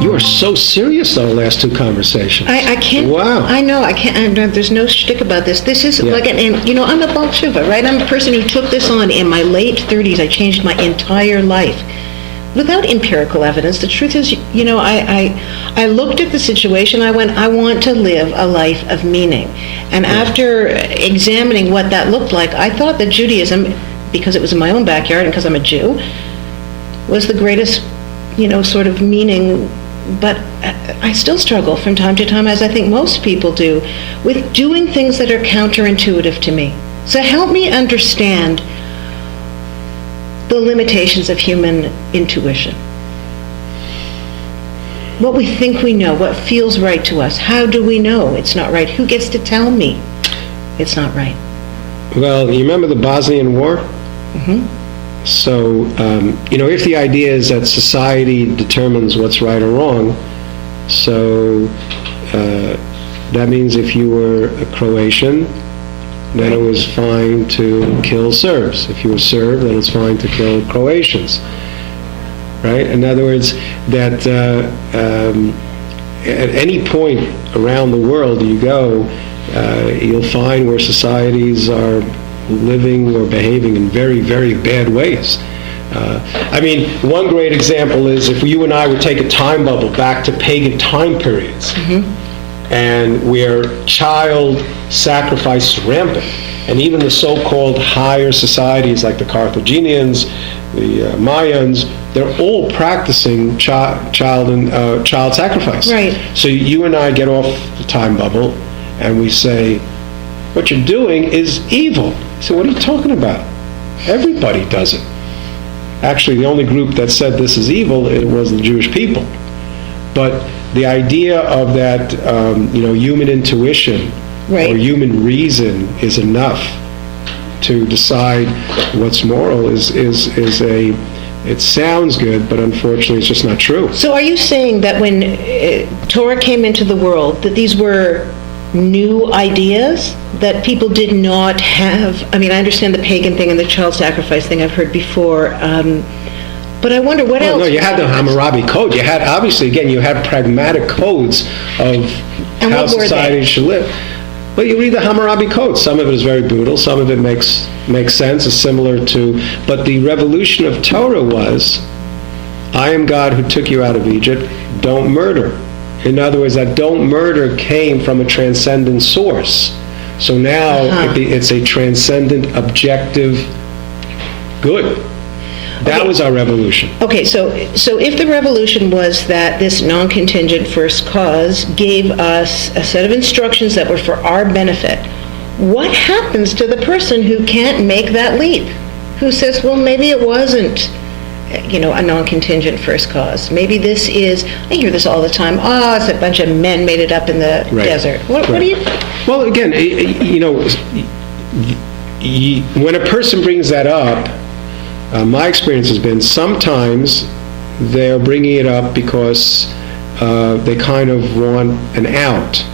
You are so serious, though, the last two conversations. I can't. Wow. I know. I can't. There's no shtick about this. This is like, and I'm a Baal Tshuva, right? I'm a person who took this on in my late 30s. I changed my entire life without empirical evidence. The truth is, I looked at the situation. I went, I want to live a life of meaning. And after examining what that looked like, I thought that Judaism, because it was in my own backyard and because I'm a Jew, was the greatest, sort of meaning. But I still struggle from time to time, as I think most people do, with doing things that are counterintuitive to me. So help me understand the limitations of human intuition. What we think we know, what feels right to us. How do we know it's not right? Who gets to tell me it's not right? Well, you remember the Bosnian War? Mm-hmm. So, if the idea is that society determines what's right or wrong, so that means if you were a Croatian, then it was fine to kill Serbs. If you were Serb, then it's fine to kill Croatians. Right? In other words, that at any point around the world you go, you'll find where societies are living or behaving in very, very bad ways. One great example is if you and I would take a time bubble back to pagan time periods, and where child sacrifice is rampant, and even the so-called higher societies like the Carthaginians, the Mayans, they're all practicing child sacrifice. Right. So you and I get off the time bubble, and we say, what you're doing is evil. So what are you talking about? Everybody does it. Actually, the only group that said this is evil, it was the Jewish people. But the idea of that, human intuition or human reason is enough to decide what's moral it sounds good, but unfortunately it's just not true. So are you saying that when Torah came into the world, that these were new ideas that people did not have? I understand the pagan thing and the child sacrifice thing I've heard before, but I wonder what else. No, you had the Hammurabi Code. You had, obviously, again, you had pragmatic codes of how society should live. Well, you read the Hammurabi Code. Some of it is very brutal. Some of it makes sense. It's similar to, but the revolution of Torah was, I am God who took you out of Egypt. Don't murder. In other words, that don't murder came from a transcendent source. So now it's a transcendent, objective good. That was our revolution. Okay, so if the revolution was that this non-contingent first cause gave us a set of instructions that were for our benefit, what happens to the person who can't make that leap? Who says, well, maybe it wasn't a non-contingent first cause. Maybe this is, I hear this all the time, it's a bunch of men made it up in the desert. What do you... Well, again, when a person brings that up, my experience has been sometimes they're bringing it up because they kind of want an out.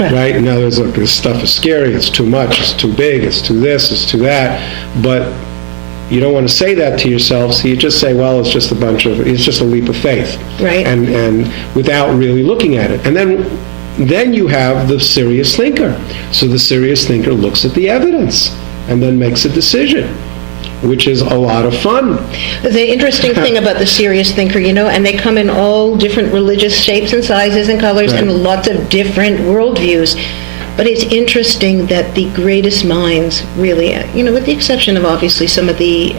Right? In other words, look, this stuff is scary, it's too much, it's too big, it's too this, it's too that, but you don't want to say that to yourself, so you just say, well, it's just a leap of faith. Right. And without really looking at it. And then you have the serious thinker. So the serious thinker looks at the evidence and then makes a decision, which is a lot of fun. The interesting thing about the serious thinker, and they come in all different religious shapes and sizes and colors and lots of different worldviews. But it's interesting that the greatest minds, really, with the exception of obviously some of the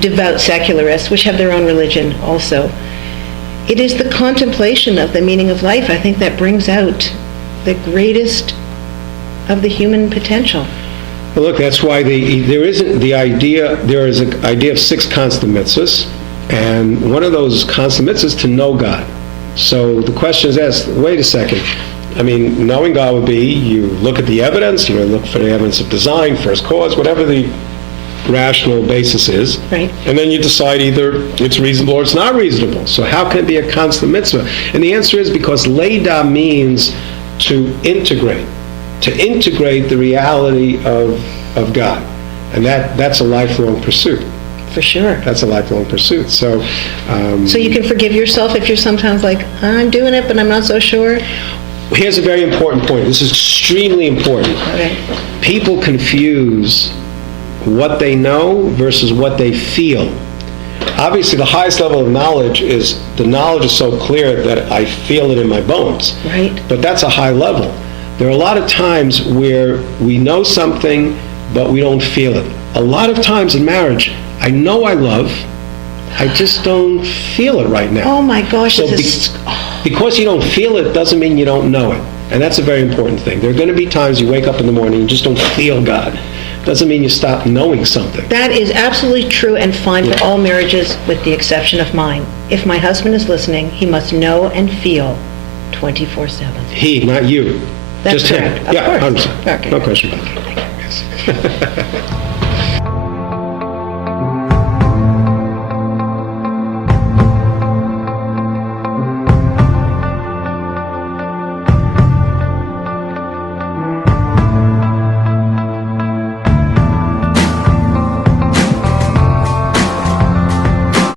devout secularists, which have their own religion also, it is the contemplation of the meaning of life, I think, that brings out the greatest of the human potential. Well, look, that's why there is an idea of 6 constant mitzvahs, and one of those constant mitzvahs is to know God. So the question is asked, wait a second, knowing God would be, you look at the evidence, you look for the evidence of design, first cause, whatever the rational basis is, right, and then you decide either it's reasonable or it's not reasonable. So how can it be a constant mitzvah? And the answer is because Leda means to integrate the reality of God. And that's a lifelong pursuit. For sure. That's a lifelong pursuit. So you can forgive yourself if you're sometimes like, I'm doing it, but I'm not so sure. here's a very important point. This is extremely important. Okay. People confuse what they know versus what they feel. Obviously, the highest level of knowledge is, the knowledge is so clear that I feel it in my bones. Right. But that's a high level. There are a lot of times where we know something, but we don't feel it. A lot of times in marriage, I know I love, I just don't feel it right now. Oh my gosh. So because you don't feel it doesn't mean you don't know it. And that's a very important thing. There are going to be times you wake up in the morning and you just don't feel God. Doesn't mean you stop knowing something. That is absolutely true and fine for all marriages, with the exception of mine. If my husband is listening, he must know and feel 24/7. He, not you. That's just correct. him. Of Yeah, course. 100%. Okay. No question about Okay, that. thank you. Yes.